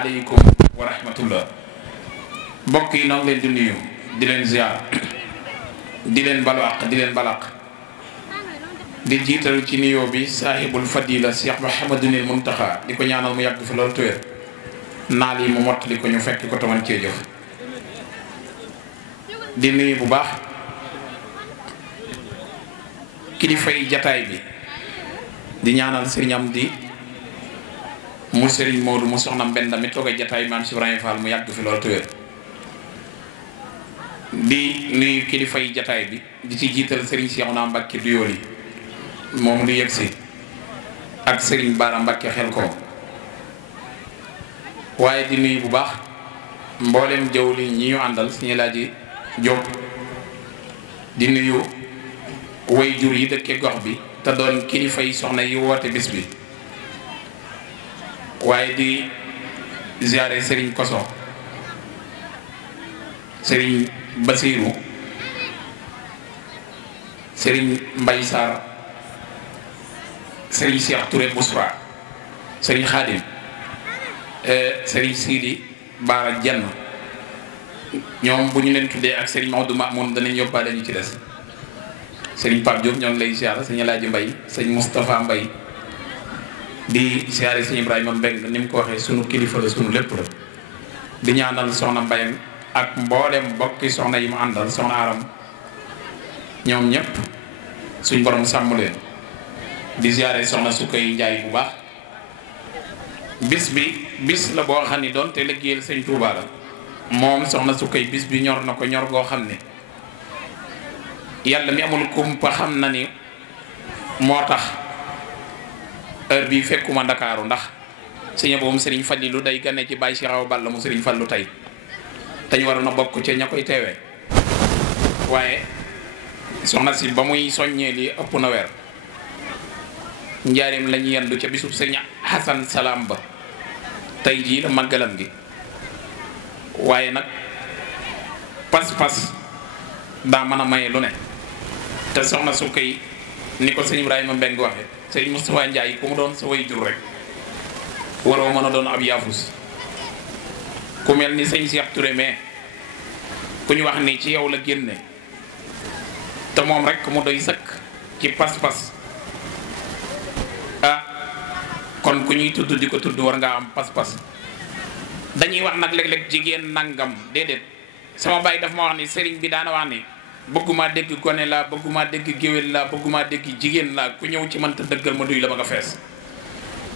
aleykum wa rahmatullah. mbokk yi noo ngi leen di nuyu di leen ziar di leen balu àq di leen balaq di jiital ci nuyoo bi saahibul fadila Cheikh Mouhamadunil Muntaxa di ko ñaanal mu yàgg fi loolu tuwéer naal yi mu mottali ko ñu fekk ko taman cee jëf. di nuyu bu baax kilifay jataay bi di ñaanal sëriñam di mu sëriñ Modou mu soxna Mbenda mi toog a jataay maam si Ibrahima Fall mu yàgg fi loolu tuwéer. di nuyu kilifay jataay bi di ci jiital sëriñ Cheikhouna Mbacké Doyoly moom du yëgsi ak sëriñ Bara Mbacké xel ko waaye di nuyu bu baax mboolem jawli ñi ñu àndal suñu laaji Jóob di nuyu way jur yi dëkke gox bi te doon kilifa yi soxna yi woote bis bi waaye di ziare sëriñ Koso sëriñ Basiiru sëriñ Mbay Sarr sëriñ Cheikh Touré Bousra sëriñ Xaadim sëriñ Sidi Baara Jenn ñoom bu ñu leen tuddee ak sëriñ Maodo Mamoun danañ yóbbaale ñu ci des sëriñ Pape Diop ñoo ngi lay ziar sëñ Alaaji Mbay sëñ Moustapha Mbay di ziare sëñ Ibrahima Mbeng ni mu ko waxee sunu kilifa la sunu lépp la di ñaanal soxna Mbayang ak mboolem mbokki soxna yi mu àndal soxna Aram ñoom ñëpp suñ borom sàmm leen di ziare soxna Sukay Njaay bu baax. bis bi bis la boo xam ni doon te liggéeyal sëñ Touba la moom soxna Sukay bis bi ñor na ko ñor goo xam ne yàlla mi amul kumpa xam na ni moo tax heure bii fekkuma Ndakaaru ndax sëñ boobu sëriñ Fallilu day gane ci Baye Cheikh Awa Balla mu sëriñ Fallu tey te ñu waroon a bokk ca ña koy teewee waaye soxna si ba muy soññee lii ëpp na weer njaarim lañu yendu ca bisub sëriñ Hasan Salaam ba tey jii la màggalam gi waaye nag pas-pas daa mën a maye lu ne te soxna su koy ni ko sëñ Ibrahima Mbeng waxe sëñ Moustapha Ndiaye ku mu doon sa way jur rek waroo mën a doon ab yaafus ku mel ni sëñ Cheikh Touré mais ku ñu wax ni ci yow la génne te moom rek mu doy sëkk ci pas-pas kon ku ñuy tudd di ko tudd war ngaa am pas-pas dañuy wax nag léeg-léeg jigéen nangam déedéet sama baay daf ma wax ni sëriñ bi daana wax ni bëgguma dégg gone laa bëgguma dégg géwél laa bëgguma dégg jigéen laa ku ñëw ci mënta dëggal ma duy la ma nga fees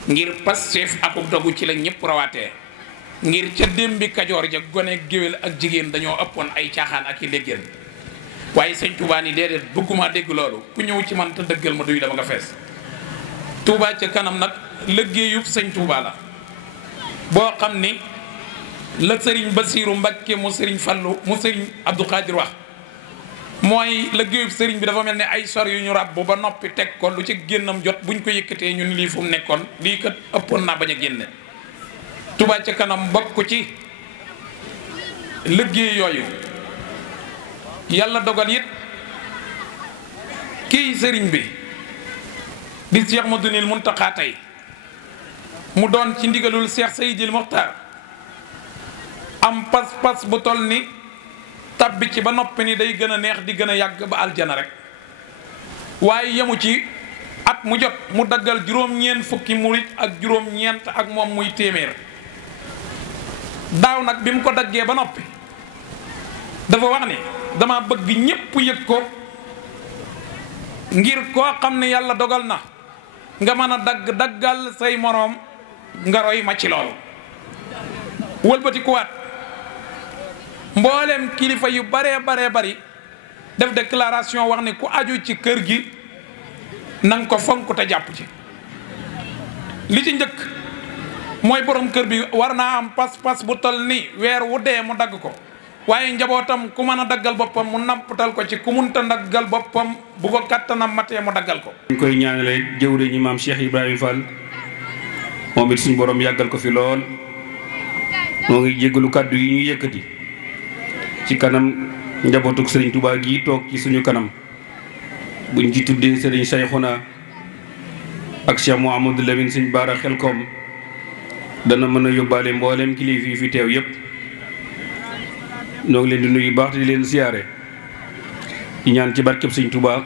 ngir Pastef akub dogu ci la ñëpp rawaatee ngir ca démbi Kajoor ja gone géwél ak jigéen dañoo ëppoon ay caaxaan ak i déggéen waaye sëñ Touba ni déedéet bëgguma dégg loolu ku ñëw ci mënta dëggal ma duy la ma nga fees Touba ca kanam nag liggéeyub sëñ Touba la boo xam ni la sëriñ Basiiru Mbakke mu sëriñ Fallu mu sëriñ Abdou Khadir wax mooy liggéeyub sëriñ bi dafa mel ni ay sor yu ñu ràbb ba noppi teg ko lu ci génnam jot buñ ko yëkkatee ñun lii fu mu nekkoon lii kat ëppoon naa bañ a génne Touba ca kanam bokk ci liggéey yooyu yàlla dogal it kii sëriñ bi di Cheikh Mouhamadoul Mountakha tey mu doon ci ndigalul Cheikh Seydil Mokhtar am pas-pas bu toll ni tabbi ci ba noppi ni day gën a neex di gën a yàgg ba aljana rek waaye yemu ci at mu jot mu daggal juróom-ñeent fukki murit ak juróom-ñeent ak moom muy téeméer daaw nag bi mu ko daggee ba noppi dafa wax ni dama bëgg ñépp yëg ko ngir koo xam ne yàlla dogal na nga mën a daggal say moroom nga roy ma ci loolu wëlbati kuwaat mboolem kilifa yu baree bari def déclaration wax ne ku aju ci kër gi nanga ko fonk te jàpp ci li ci njëkk mooy borom kër bi war naa am pas-pas bu toll ni weer wu dee mu dagg ko waaye njabootam ku mën a daggal boppam mu nampatal ko ci ku munta daggal boppam bu ko kattanam matee mu daggal ko. ñu koy ñaanale jëwriñu maam Cheikh Ibrahima Fall moom it suñu borom yàggal ko fi lool moo ngi jéggalu kàddu yi ñu yëkkati ci kanam njabootuk Serigne Touba gi toog ci suñu kanam buñ ci tuddee Serigne Cheikhouna ak Cheikh Mouhamadou Lamine Serigne Bara Xelkom dana mën a yóbbaale mboolem kilifa yi fi teew yépp ñoo ngi leen di nuyu baax te di leen siyaare di ñaan ci barkeb sëñ Tuubaa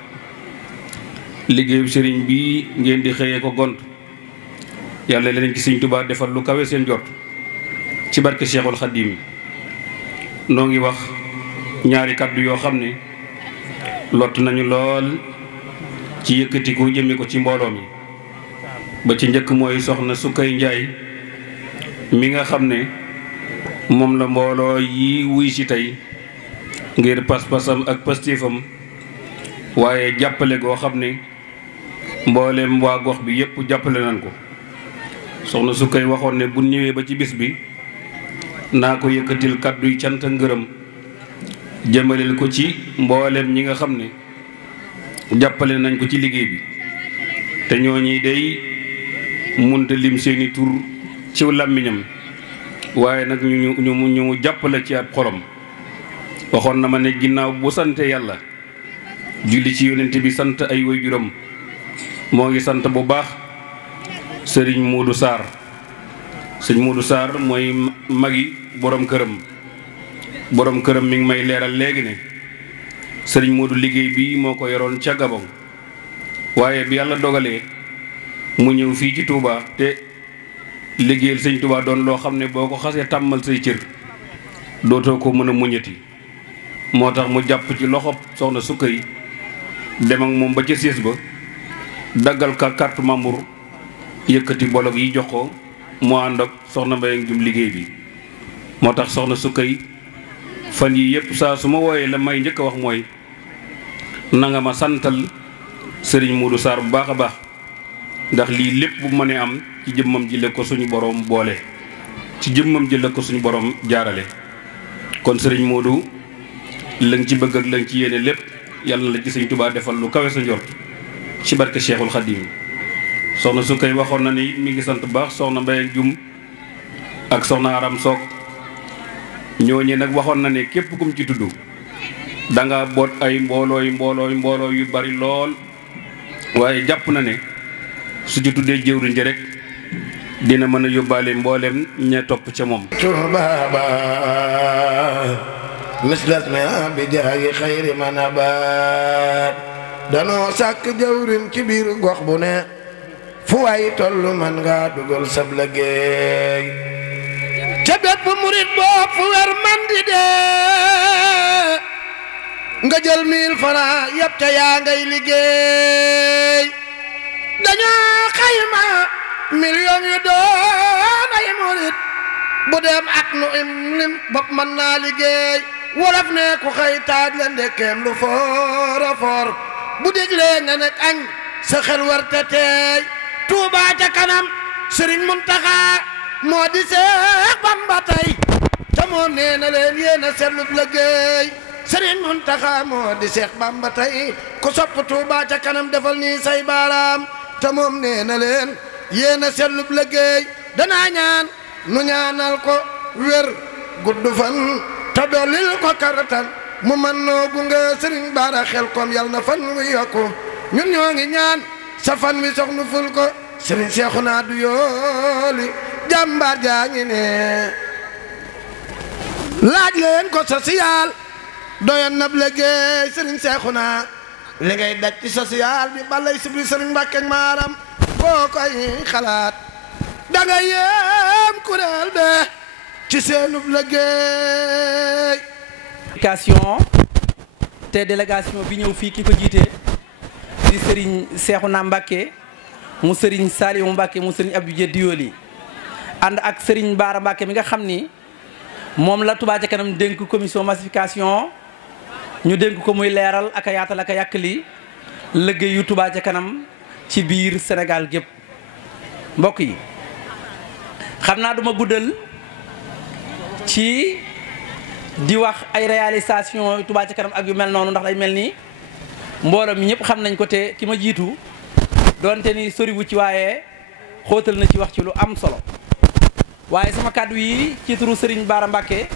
liggéeyu sëriñ bi ngeen di xëyee ko gont yàlla leen ci sëñ Tuubaa defal lu kawe seen jot ci barke Cheikhul Khadim noo ngi wax ñaari kàddu yoo xam ne lott nañu lool ci yëkkati ko jëme ko ci mbooloo mi ba ci njëkk mooy soxna Sukay Njaay mi nga xam ne moom la mbooloo yi wuy ci tey ngir pas-pasam ak pastéefam waaye jàppale goo xam ne mboolem waa gox bi yépp jàppale nañ ko soxna Sukay waxoon ne bu ñëwee ba ci bis bi naa ko yëkkatil kàdduy cant ngërëm jëmaleel ko ci mboolem ñi nga xam ne jàppale nañ ko ci liggéey bi te ñooñi day munta lim seeni tur ci làmmiñam waaye nag ñu jàppale ci ab xolam waxoon na ma ne ginnaaw bu sante yàlla julli ci yonent bi sant ay waajuram moo ngi sant bu baax sëriñ Modou Sarr sëñ Modou Sarr mooy magi borom këram mi ngi may leeral léegi ne sëriñ Modou liggéey bi moo ko yoroon ca Gabon waaye bi yàlla dogalee mu ñëw fii ci Touba te liggéeyal sëñ Touba doon loo xam ne boo ko xasee tàmmal say cër dootoo ko mën a muñati moo tax mu jàpp ci loxob soxna Sukay dem ak moom ba ca siis ba daggal ka carte membre yëkkati bolog yi jox ko mu ànd ak soxna Mbaye Jum liggéey bi moo tax soxna Sukay fan yi yëpp saa su ma wooyee la may njëkk a wax mooy nanga ma santal sëriñ Modou Sarr bu baax a baax ndax lii lépp bu mënee am ci jëmmam ji la ko suñu borom boole ci jëmmam ji la ko suñu borom jaarale kon sëriñ Modou la nga ci bëgg ak la nga ci yéene lépp yàlla la ci sëñ Tuubaa defal lu kawe sa njort ci barke Cheikhul Khadim soxna Sukay waxoon na ni mi ngi sant baax soxna Mbaye Jum ak soxna Aram Soog ñooñu nag waxoon na ne képp kum ci tudd danga boot ay mbooloo yu bari lool waaye jàpp na ne su ci tuddee jëwriñ ji rek dina mën a yóbbaale mboolem ña topp ca moom turbaba mislas ma bi jaayi xayri man abaat danoo sàkk jëwriñ ci biir gox bu ne fu waay tollu man nga dugal sab liggéey ca bépp murit boo fu wer man di dee nga jël 1000 francs yëpp te yaa ngay liggéey dañoo xayma million yu doon ay murit bu dem ak nu im lim bopp mën naa liggéey wolof ne ku xëy taaj la ndekkeem lu foor a foor bu déglee nga nekk añ sa xel war te teey Touba ca kanam Sëriñ Muntaxa moo di Seex Bamba tey te moom nee na leen yéen a seetlub liggéey Sëriñ Muntaxa moo di Seex Bamba tey ku sopp Touba ca kanam defal nii say baaraam te moom nee na leen yéen a seetlub liggéey danaa ñaan nu ñaanal ko wér gudd fan te dollil ko karatan mu man noo gunge Sëriñ Bara Xelkom yal na fan wi yokku ñun ñoo ngi ñaan sa fan wi soxnu ful ko Sëriñ Seexuna du yooli jàmbaar jaa ngi ne laaj leen ko social doyoon nab liggéey Sëriñ Seexuna li ngay daj ci social bi balay sibri Sëriñ Mbàkke maaram boo koy xalaat danga yéem kuréel be ci seenub liggéey délégation te délégation bi ñëw fii ki ko jiite di Sëriñ Seexuna Mbàkke mu Sëriñ Saaliwu Mbàkke mu Sëriñ Abdou Dia Diyooli ànd ak Sëriñ Baara Mbàkke mi nga xam ni moom la Touba ca kanam dénk commission massification ñu dénk ko muy leeral ak a yaatal ak a yàkkali liggéeyu Touba ca kanam ci biir Sénégal gépp mbokk yi xam naa duma guddal ci di wax ay réalisation Touba ca kanam ak yu mel noonu ndax day mel ni mbooloo mi ñëpp xam nañ ko te ki ma jiitu doonte ni soriwu ci waaye xóotal na ci wax ci lu am solo waaye sama kàddu yi ci turu Sëriñ Baara Mbàkke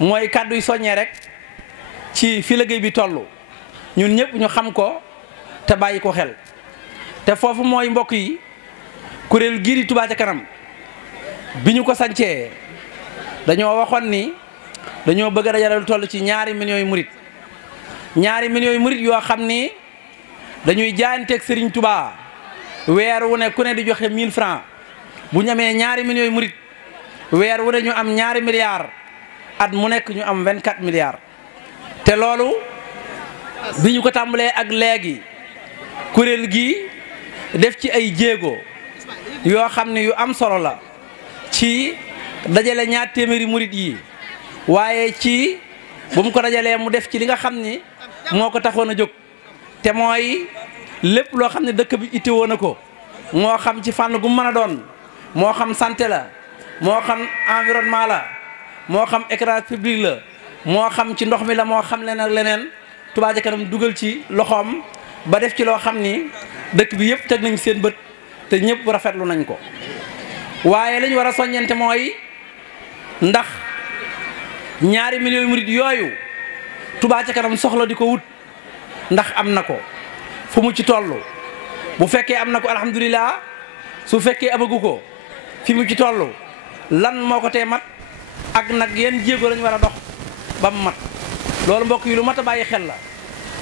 mooy kàddu yi soññee rek ci fi liggéey bi toll ñun ñëpp ñu xam ko te bàyyi ko xel te foofu mooy mbokk yi kuréel gii di Touba ca kanam bi ñu ko sancee dañoo waxoon ni dañoo bëgg a dajale lu toll ci 2 millions yu murit 2 millions yu murit yoo xam ni dañuy jaayanteeg Serigne Touba weer wu ne ku ne di joxe 1000 francs bu ñu amee 2 millions yu murit weer wu ne ñu am 2 milliards at mu nekk ñu am 24 milliards te loolu bi ñu ko tàmbalee ak léegi kuréel gi def ci ay jéego yoo xam ne yu am solo la ci dajale 2 téeméeri murit yi waaye ci bu mu ko dajalee mu def ci li nga xam ni moo ko taxoon a jóg te mooy lépp loo xam ne dëkk bi itteewoo na ko moo xam ci fànn gu mën a doon moo xam santé la moo xam environnement la moo xam éclairage public la moo xam ci ndox mi la moo xam leneen ak leneen Touba Ca Kanam dugal ci loxoom ba def ci loo xam ni dëkk bi yëpp teg nañ seen bët te ñëpp rafetlu nañ ko waaye li ñu war a soññante mooy ndax 2 millions yu murit yooyu Touba Ca Kanam soxla di ko wut ndax am na ko fu mu ci toll bu fekkee am na ko alhamdulilah su fekkee amagu ko fi mu ci toll lan moo ko tee mat ak nag yenn jéego lañ war a dox ba mu mat loolu mbokk yi lu mat a bàyyi xel la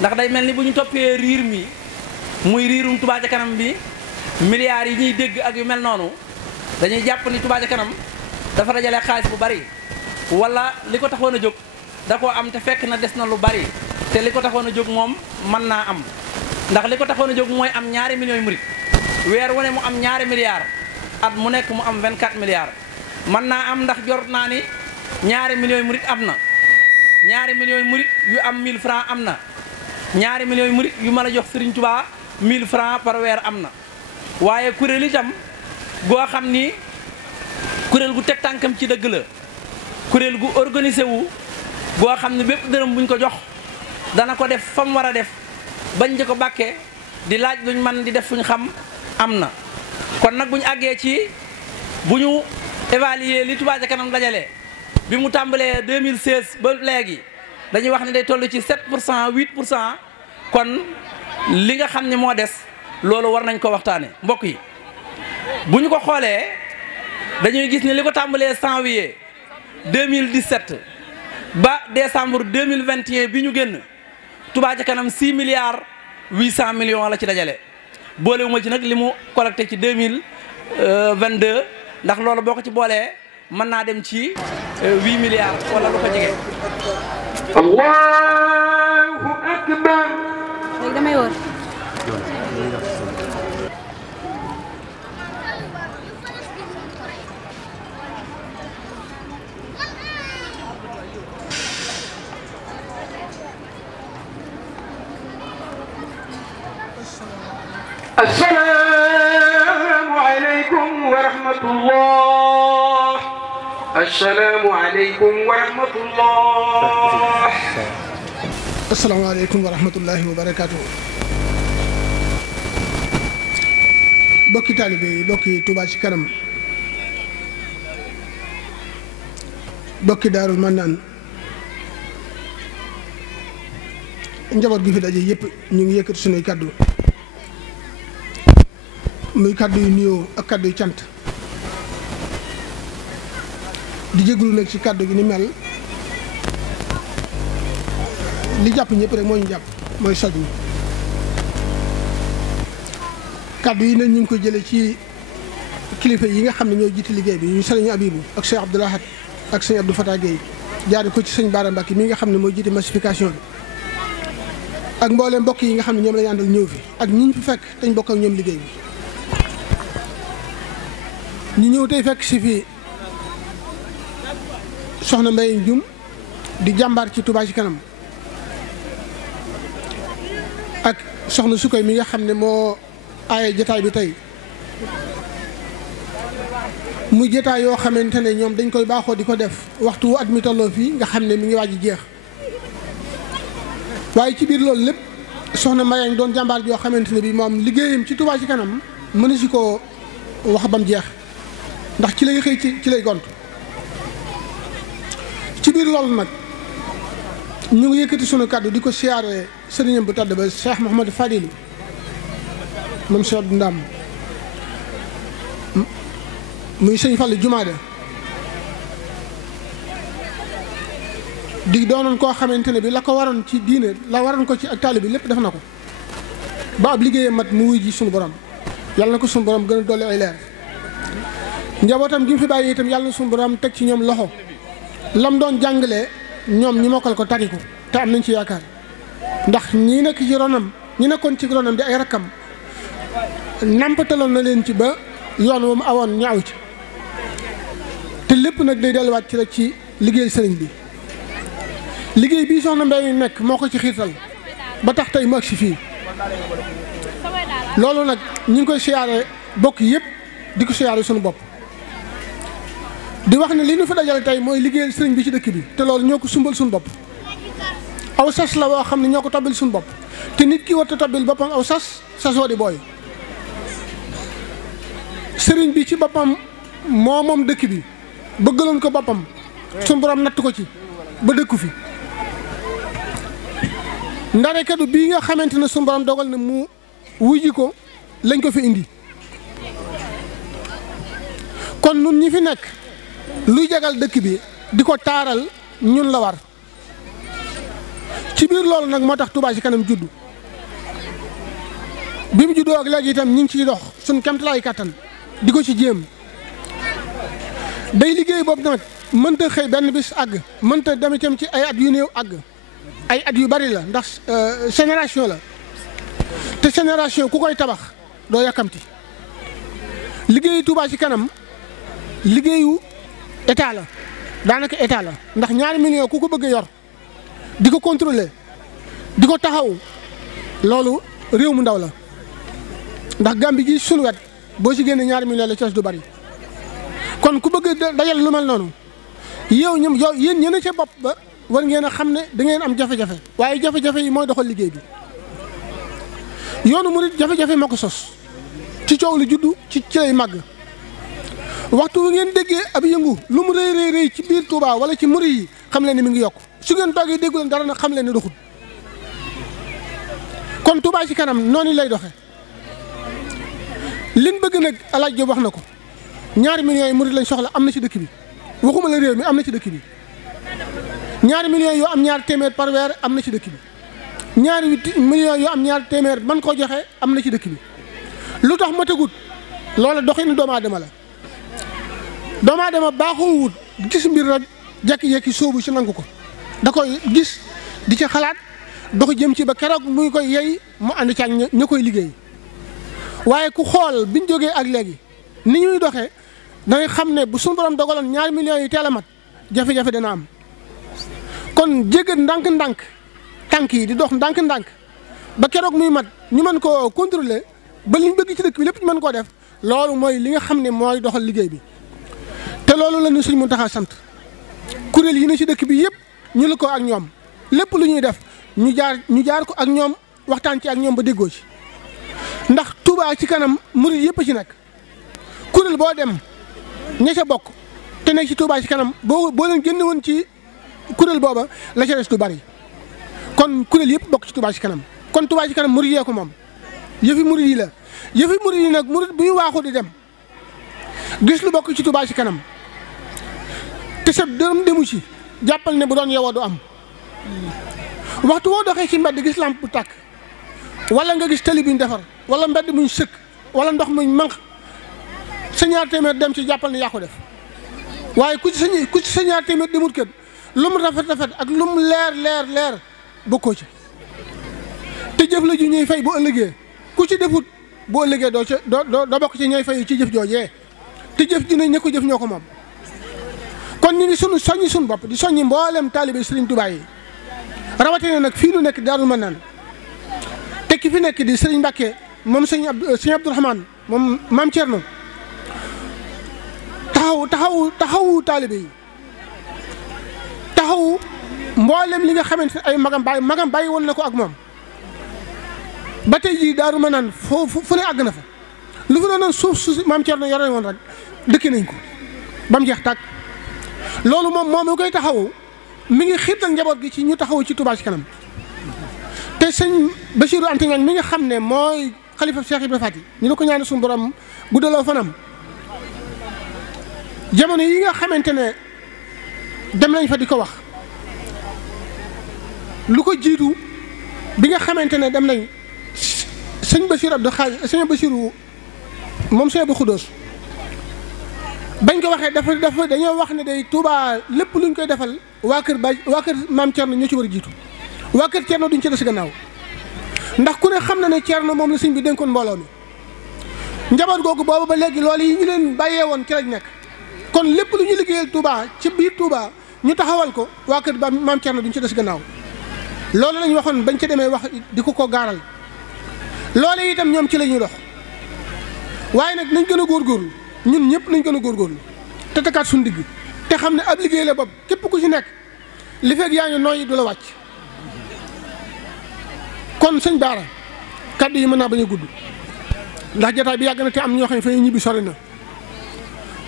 ndax day mel ni bu ñu toppee riir mi muy riirum Touba Ca Kanam bi milliards yi ñuy dégg ak yu mel noonu dañuy jàpp ni Touba Ca Kanam dafa dajale xaalis bu bari wala li ko taxoon a jóg da koo am te fekk na des na lu bari te li ko taxoon a jóg moom mën naa am ndax li ko taxoon a jóg mooy am 2 millions yu murit weer wu ne mu am 2 milliards at mu nekk mu am 24 milliards mën naa am ndax jort naa ni 2 millions yu murit am na 2 millions yu murit yu am 1000 francs am na 2 millions yu murit yu mën a jox Serigne Touba 1000 francs par weer am na waaye kuréel itam goo xam ni kuréel gu teg tànkam ci dëgg la kuréel gu organisé wu goo xam ne bépp dërëm buñ ko jox dana ko def fa mu war a def bañ di ko bàkkee di laaj luñ man di def fuñ xam am na kon nag bu ñu àggee ci bu ñu évaluer li Touba Ca Kanam dajale bi mu tàmbalee 2016 ba léegi dañuy wax ne day toll ci 7% 8% kon li nga xam ne moo des loolu war nañ ko waxtaane mbokk yi bu ñu ko xoolee dañuy gis ne li ko tàmbalee janvier 2017 ba décembre 2021 bi ñu génn Touba Ca Kanam 6 milliards 800 millions la ci dajale boolewuma ci nag li mu collecté ci 2022 ndax loolu boo ko ci boolee mën naa dem ci 8 milliards wala lu ko jege. Allahu akbar. léegi damay wër. Assalaamu aleykum wa rahmatullah. Assalaamu aleykum wa rahmatullah. Assalaamu aleykum wa rahmatullahi wa barakaatu. bokki taalibe yi bokki Touba Ca Kanam bokki Daarul Mannaan njaboot gi fi daje yëpp ñu ngi yëkkati sunuy kaddu muy kaddu yu nuyoo ak kaddu yu cant di jégalu nag ci kaddu gi ni mel li jàpp ñëpp rek moo ñu jàpp mooy soj mi kaddu yi nag ñu ngi koy jëlee ci kilifa yi nga xam ne ñoo jiite liggéey bi ñu sëriñ Abibu ak Cheikh Abdoul Ahad ak sëñ Abdou Fatah Gueye jaare ko ci sëñ Bara Mbacke mi nga xam ne moo jiite massification bi ak mbooleem mbokk yi nga xam ne ñoom lañu àndal ñëw fi ak ñi ñu fi fekk dañ bokk ak ñoom liggéey bi ñu ñëw tey fekk si fii soxna Mbaye Dioum di jàmbaar ci Touba Ca Kanam ak soxna Sukoy mi nga xam ne moo aaye jotaay bi tey muy jotaay yoo xamante ne ñoom dañ koy baaxoo di ko def waxtu wu at mi tolloo fii nga xam ne mi ngi waaj a jeex waaye ci biir loolu lépp soxna Mbaye doon jàmbaar joo xamante ne bi moom liggéeyam ci Touba Ca Kanam mënu si koo wax bam jeex ndax ci lay xëy ci lay gont ci biir loolu nag ñu ngi yëkkati sunu kàddu di ko siyaare sëriñam bu tàdd ba Cheikh Mouhamadou Fadilou moom Cheikh Abdou Ndam muy sëñ Fallu Jumaada di doonoon koo xamante ne bi la ko waroon ci diine la waroon ko ci ak taalibe bi lépp def na ko ba ab liggéeyam mat mu wuy ji sunu borom yàlla na ko sunu borom gën a dolli ay leer njabootam gi mu fi bàyyi itam yàlla na sunu borom teg ci ñoom loxo lam doon jàngalee ñoom ñi mokkal ko tari ko te am nañ ci yaakaar ndax ñi nekk ci ronam ñi nekkoon ci ronam di ay rakkam nampataloon na leen ci ba yoon wu mu awoon ñu aw ci te lépp nag day delluwaat ci rek ci liggéey sëriñ bi liggéey bii soxna Mbay nekk moo ko ci xiirtal ba tax tey mu agsi fii loolu nag ñu ngi koy siyaare bokk yëpp di ko siyaare suñu bopp di wax ne li ñu fa dajale tey mooy liggéeyal sëriñ bi ci dëkk bi te loolu ñoo ko sumbal suñu bopp aw sas la woo xam ne ñoo ko tabbil suñu bopp te nit ki war a tabbil boppam aw sas sasoo di booy sëriñ bi ci boppam moo moom dëkk bi bëggaloon ko boppam suñu borom natt ko ci ba dëkku fi ndare kadu bii nga xamante ne suñu borom dogal na mu wujji ko lañ ko fi indi kon nun ñi fi nekk luy jagal dëkk bi di ko taaral ñun la war ci biir loolu nag moo tax Touba ci kanam juddu bi mu juddoo ak léegi itam ñu ngi ciy dox suñ kemtalaay kàttan di ko ci jéem day liggéey boobu nag mënta xëy benn bis àgg mënta dem itam ci ay at yu néew àgg ay at yu bari la ndax génération la te génération ku koy tabax doo yàkkamti liggéeyu Touba ci kanam liggéeyu état la daanaka état la ndax ñaari millions ku ko bëgg a yor di ko contrôler di ko taxaw loolu réew mu ndaw la ndax Gàmbi gi sunu wet boo ci génne ñaari millions la ci du bari kon ku bëgg dajal lu mel noonu yow yéen ñeneen ca bopp ba war ngeen a xam ne da ngeen am jafe-jafe waaye jafe-jafe yi mooy doxal liggéey bi yoonu murit jafe-jafe moo ko sos ci coow lu juddu ci lay màgg waxtu wu ngeen déggee ab yëngu lu mu rëy rëy ci biir Touba wala ci murit yi xam leen ni mi ngi yokk su ngeen toogee déggu leen dara nag xam leen ne doxul kon Touba ci kanam noonu lay doxe liñ bëgg nag alaaj Jóob wax na ko ñaari millions yi murit lañ soxla am na ci dëkk bi waxuma la réew mi am na ci dëkk bi ñaari millions yoo am ñaar téeméer par weer am na ci dëkk bi ñaari millions yoo am ñaar téeméer man koo joxe am na ci dëkk bi lu tax ma tegut loola doxinu doomu aadama la doomu aadama baaxoo wut gis mbir rek jekki-jekki sóobu ci nangu ko da koy gis di ci xalaat dox jëm ci ba keroog muy koy yey mu ànd ci ak ña koy liggéey waaye ku xool biñ jógee ak léegi ni ñuy doxee dangay xam ne bu suñu borom dogaloon ñaari millions yi teel a mat jafe-jafe dana am kon jéggat ndànk-ndànk tànk yi di dox ndànk-ndànk ba keroog muy mat ñu mën koo contrôler ba liñ bëgg ci dëkk bi lépp ñu mën koo def loolu mooy li nga xam ne mooy doxal liggéey bi te loolu la ñu Sëriñ Muntaxa sant kuréel yi ne ci dëkk bi yëpp ñu la ko ak ñoom lépp lu ñuy def ñu jaar ko ak ñoom waxtaan ci ak ñoom ba déggoo ci ndax Touba ci kanam murid yëpp ci nekk kuréel boo dem ña ca bokk te nekk ci Touba ci kanam boo leen génne woon ci kuréel booba la ca des du bari kon kuréel yëpp bokk ci Touba ci kanam kon Touba ci kanam murid yee ko moom yëfi murid yi la yëfi murid yi nag murid bu ñu waaxu di dem gis lu bokk ci Touba ci kanam te sa dërëm demu ci jàppal ne bu doon yowoo du am waxtu woo doxee ci mbedd gis lamp bu tàkk wala nga gis tali buñ defar wala mbedd muñ sëkk wala ndox muñ manq sa ñaar téeméer dem ci jàppal ne yaa ko def waaye ku ci sa ñaar téeméer demut kër lu mu rafet ak lu mu leer bokkoo ci te jëf la ju ñuy fay bu ëllëgee ku ci defut bu ëllëgee doo bokk ci ñooy fay ci jëf joojee te jëf ji ne ña ko jëf ñoo ko moom kon ñu ngi soññi suñu bopp di soññi mboolem taalibe Serigne Touba yi rawatina nag fii nu nekk Daarul Manaan te ki fi nekk di Serigne Mbacke moom sëñ Abdourahmane moom maam Thierno taxawu taalibe yi taxawu mboolem li nga xamante ne ay magam bàyyi woon na ko ak moom ba tey jii Daarul Manaan fu ne àgg na fa lu fi doon suuf maam Thierno yore woon rek dëkk nañ ko ba mu jeex tàkk loolu moom mi koy taxawu mi ngi xiirtal njaboot gi ci ñu taxawu ci Touba ci kanam te sëñ Bassirou Anta Niang mi nga xam ne mooy xalifa Cheikh Ibrahima Fati ñu ne ko ñaan suñu borom guddaloo fanam jamono yi nga xamante ne dem nañ fa di ko wax lu ko jiitu bi nga xamante ne dem nañ sëñ Bachir Abdou Khadre sëñ Bachiru moom sëñ Abdou Khoudoss bañ ko waxee dafa dañoo wax ne day Touba lépp luñ koy defal waa kër maam Thierno ñoo ci war a jiitu waa kër Thierno duñ ci des gannaaw ndax ku ne xam na ne Thierno moom la sëñ bi dénkoon mbooloo mi njaboot googu boobu ba léegi loolu yi ñu leen bàyyee woon ci lañ nekk kon lépp lu ñu liggéeyal Touba ci biir Touba ñu taxawal ko waa kër maam Thierno duñ ci des gannaaw loolu lañ waxoon bañ ca demee wax di ko gaaral loolu itam ñoom ci la ñuy dox waaye nag nañ gën a góorgóorlu ñun ñëpp nañ gën a góorgóorlu te takkaat suñu digg te xam ne ab liggéey la bopp képp ku ci nekk li fekk yaa ngi nooyi du la wàcc kon sëñ Baara kaddu yi mën naa bañ a gudd ndax jotaay bi yàgg na te am ñoo xam ne fa ñibbi sori na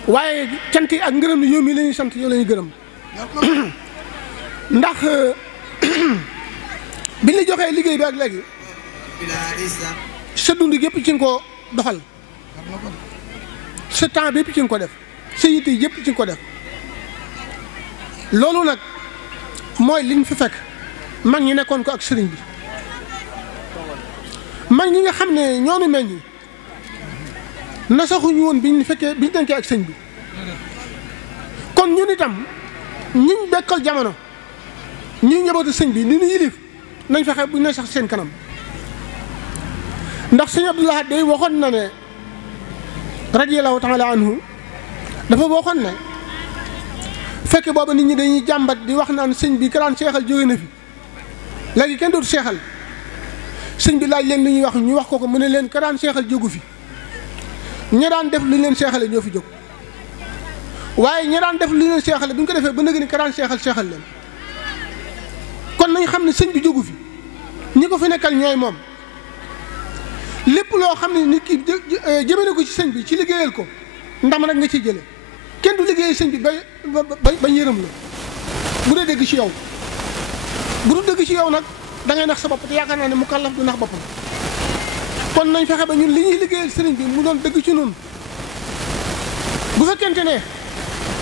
waaye cant yi ak ngërëm yow mii la ñuy sant yow la ñuy gërëm ndax biñ la joxee liggéey bi ak léegi sa dund yëpp ci nga ko doxal sa temps bi yëpp ci nga ko def sa yitte yëpp ci nga ko def loolu nag mooy liñ fi fekk mag ñi nekkoon ko ak sëriñ bi mag ñi nga xam ne ñoonu meññ nasaxuñu woon biñ nekkee ak sëñ bi kon ñun itam ñiñ bekkal jamono ñuy njabootu sëñ bi ni ñu yilif nañ fexe buñ ne sax seen kanam ndax sëñ Abdou Lahad day waxoon na ne radiyallahu taala anhu dafa waxoon ne fekk booba nit ñi dañuy jàmbat di wax naan sëñ bi karaan seexal jóge na fi léegi kenn dootu seexal sëñ bi laaj leen li ñuy wax ñu wax ko mu ne leen karaan seexal jógu fi ñi daan def lu leen seexale ñoo fi jóg waaye ñi daan def lu leen seexale bu ñu ko defee ba nëgë ni karaan seexal leen kon nañ xam ne sëñ bi jógu fi ñi ko fi nekkal ñooy moom lépp loo xam ne nit ki jëmale ko ci sëñ bi ci liggéeyal ko ndam rek nga ciy jële kenn du liggéeyal sëñ bi ba yërëm la bu dee dëgg ci yow bu du dëgg ci yow nag da ngay nax sa bopp te yaakaar naa ne mu kàllaf du nax boppam kon nañ fexe ba ñun li ñuy liggéeyal sëriñ bi mu doon dëgg ci noonu bu fekkente ne